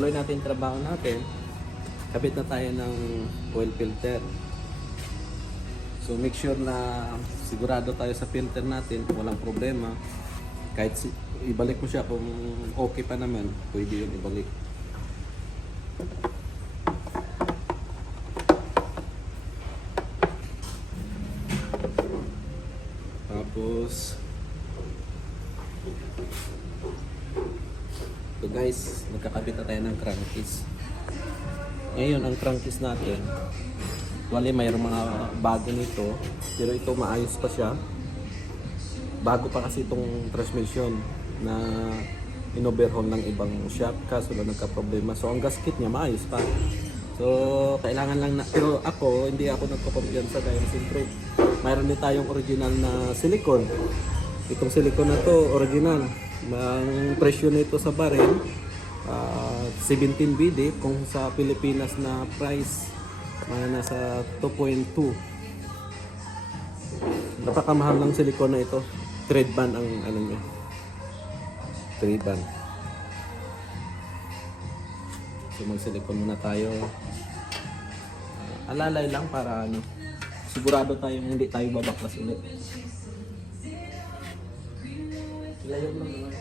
tuloy natin yung trabaho natin. Kabit na tayo ng oil filter. So make sure na sigurado tayo sa filter natin, walang problema. Kahit ibalik mo siya kung okay pa naman, pwede yun ibalik. Tapos so guys, magkakabit na tayo ng crankcase. Ngayon ang crankcase natin, wali mayroong mga bago nito, pero ito maayos pa siya. Bago pa kasi itong transmission na in-overhaul ng ibang shop, kaso lang nagka-problema. So ang gasket niya maayos pa. So kailangan lang na, pero ako hindi ako nagko-kumpiyansa dahil siyempre mayroon din tayong original na silicone. Itong silicone na to original. Ang presyo nito sa baril 17 BD, kung sa Pilipinas na price nasa 2.2. Napakamahal ng silicone na ito. Thread band ang ano niya. Thread band. So mag-silicone muna tayo. Alalay lang para ano, sigurado tayong hindi tayo babaklas ulit. Layo lang naman.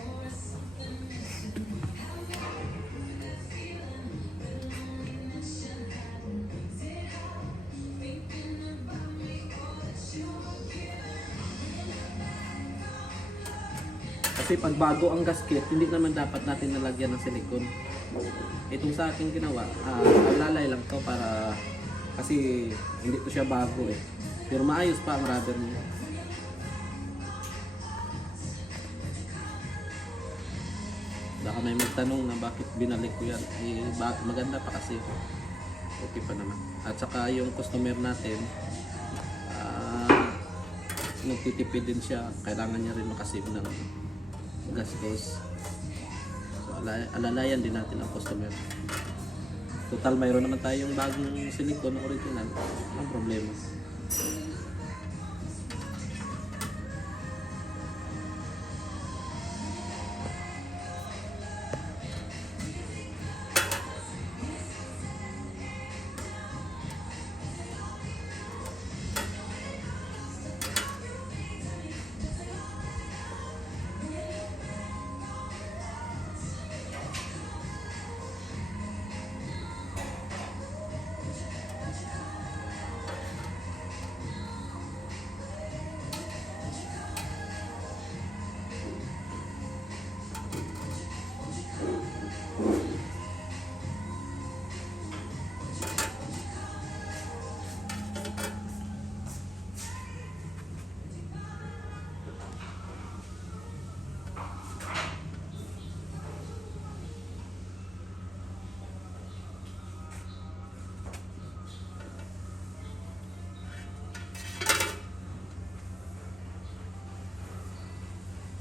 Kasi pag bago ang gasket, hindi naman dapat natin nalagyan ng silicone. Itong sa akin ginawa, alalay lang to para kasi hindi to siya bago eh. Pero maayos pa ang rubber niya. Baka may magtanong na bakit binalik ko yan. Maganda pa kasi. Okay pa naman. At saka yung customer natin, nagtitipid din siya. Kailangan niya rin makasave ng gastos. So alalayan din natin ang customer. Total mayroon naman tayong bagong silicone na original. Ang problema.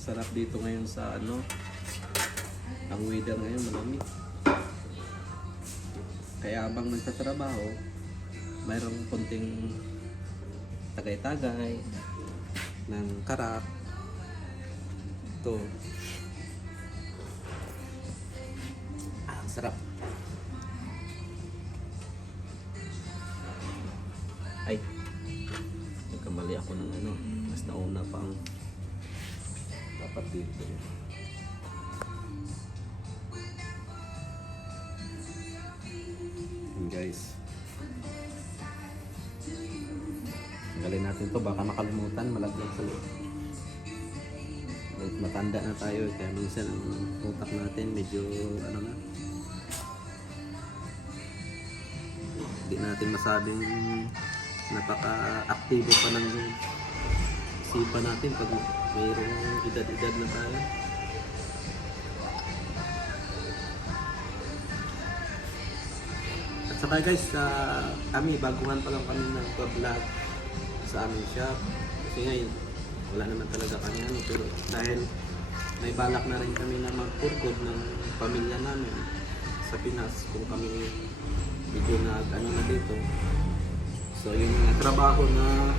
Sarap dito ngayon sa ano, ang weather ngayon malamig. Kaya habang nagtatrabaho, mayroong konting tagay-tagay ng karak. Ito. Sarap. Ay, nagkamali ako ng ano, mas nauna pang dapat dito. Guys, tanggalin natin to, baka makalimutan, malagyan sa loob. Matanda na tayo kaya minsan ang utak natin medyo ano na, hindi natin masabing napaka-aktibo pa ng isipan natin pag mayroong edad-edad na tayo. At saka guys, kami baguhan pa lang kami ng vlog sa aming shop. Kasi ngayon, wala naman talaga kami ano, pero dahil may balak na rin kami na magpurkod ng pamilya namin sa Pinas kung kami medyo ano na dito. So yung trabaho na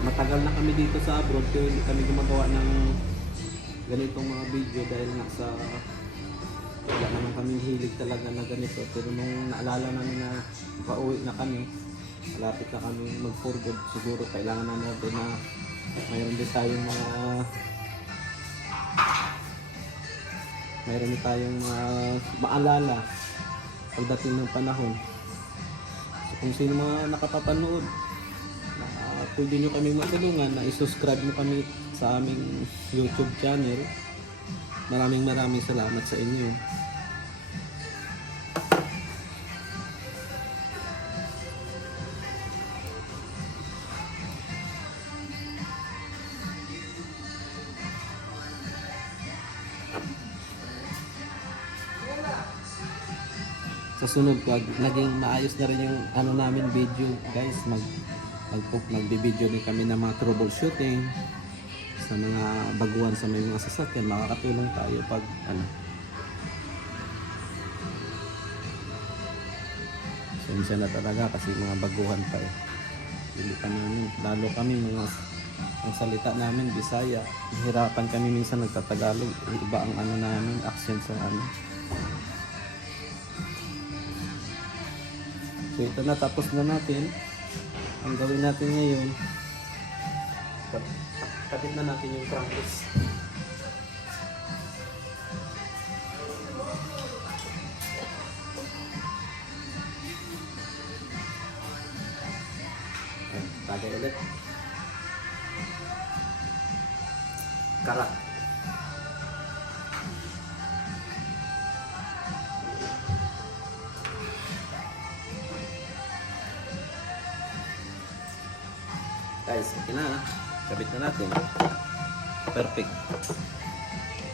matagal na kami dito sa abroad, kaya hindi kami gumagawa ng ganitong mga video dahil nga sa wala naman kami hilig talaga na ganito. Pero nung naalala namin na pauwi na kami, malapit na kami mag-for good, siguro kailangan na natin na mayroon din tayong maalala pagdating ng panahon. So kung sino mga nakapapanood, pwede nyo kami matulungan na i-subscribe mo kami sa aming YouTube channel. Maraming salamat sa inyo. Sa sunod, pag naging maayos na rin yung ano namin video, guys, magbi-video din kami ng mga troubleshooting sa mga baguhan sa may mga sasakyan. Makakatulong tayo pag ano. Sensya na talaga kasi mga baguhan pa eh. Hindi pa namin, lalo kami mga ang salita namin Bisaya, hirapan kami minsan nagtatagalog, iba ang ano namin, accent sa ano. So ito na, tapos na natin. Ang gawin natin ngayon, kapit na natin yung crankcase. Tagay ulit. Karat. Guys, okay na. Kabit na natin. Perfect.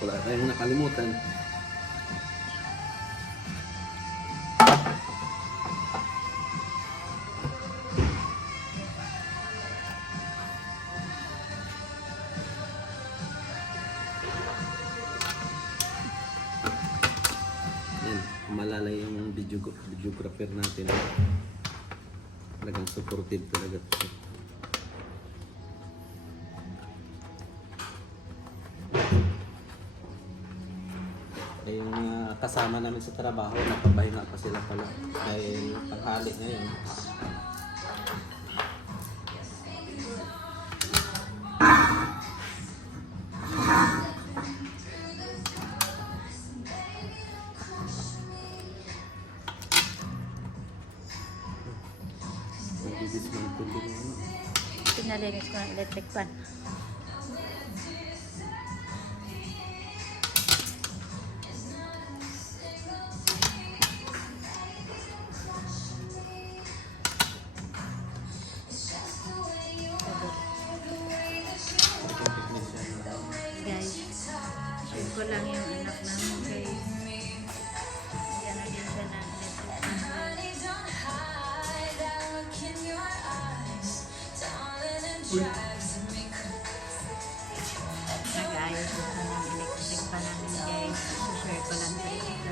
Wala tayong nakalimutan. Yan, malalay yung videographer natin. Talagang supportive talaga ito. Yung kasama namin sa trabaho, nagpapahinga pa sila pala dahil tanghali ngayon. Pinalinis ko ng electric fan. Guys, share ko lang yung anak namin guys. Yan na din siya ng electric fan. Nag-aayos ko sa ng electric fan namin guys. Share ko lang sa guys.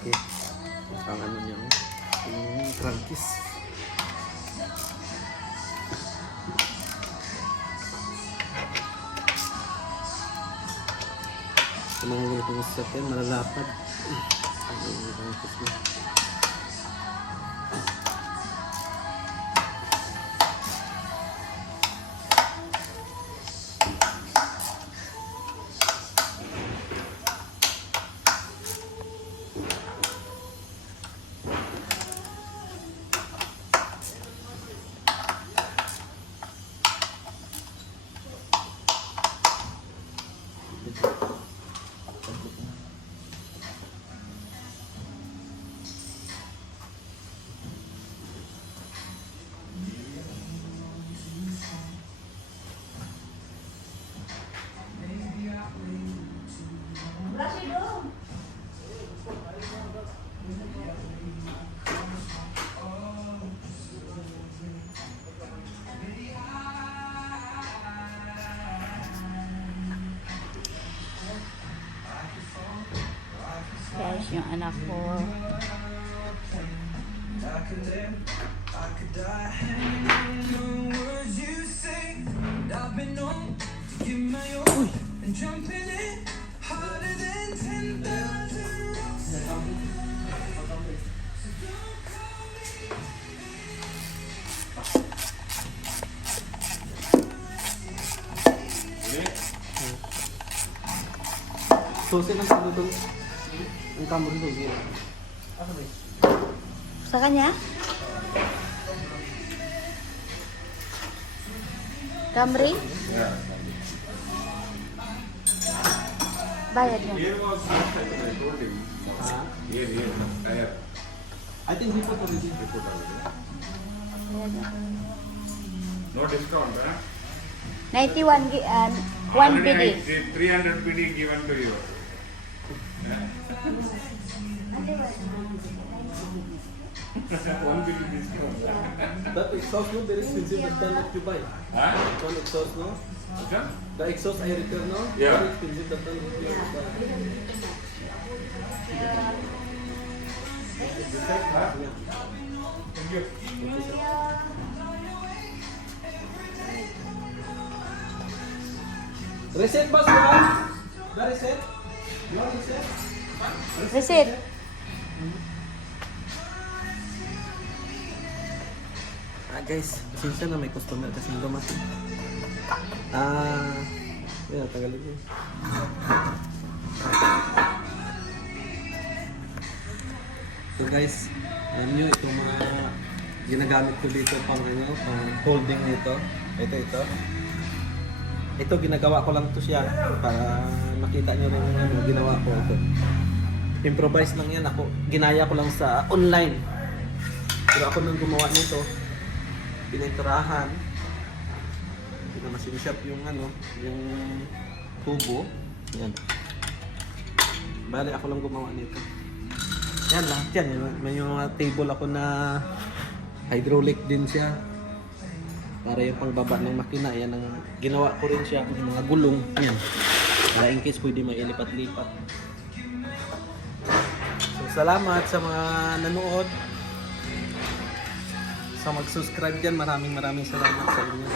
malaki. Ang ano niya, yung crankies. Sa mga ganitong sasakyan, malalapad. Ang crankies niya. Guys, yung anak ko. Susi ng salo doon. Ang kamon doon. Sa kanya? Camry? Bayad mo. Here was last time I told him. Ha? Here, tire. I think he put already. He put already. Bayad mo. No discount, huh? 91 1 Already PD. 300 PD given to you. One PD discount. That exhaust no very expensive but then that you buy. Huh? One exhaust no. Which one? The exhaust I return no. Yeah. Very expensive but then you buy. Huh? Yeah. Thank you. Okay, sir. Reset boss di ba? The reset? Your reset? Receipt. Guys, pasensya na may customer kasi dumating. Yan, tagalin yun. So guys, alam nyo itong mga ginagamit ko dito pang ano, pang holding nito. Ito. Ito ginagawa ko lang to siya para makita nyo rin yung ano, ginawa ko ito. Improvise lang yan ako. Ginaya ko lang sa online. Pero ako nang gumawa nito. Pininturahan. Pinamasin shop yung ano, yung tubo. Yan. Bale ako lang gumawa nito. Yan lahat yan. May mga table ako na hydraulic din siya. Para yung pangbaba ng makina. Yan ang ginawa ko rin siya. Yung mga gulong. Yan. Para in case pwede mailipat-lipat. So salamat sa mga nanood. Sa mag-subscribe dyan. Maraming salamat sa inyo.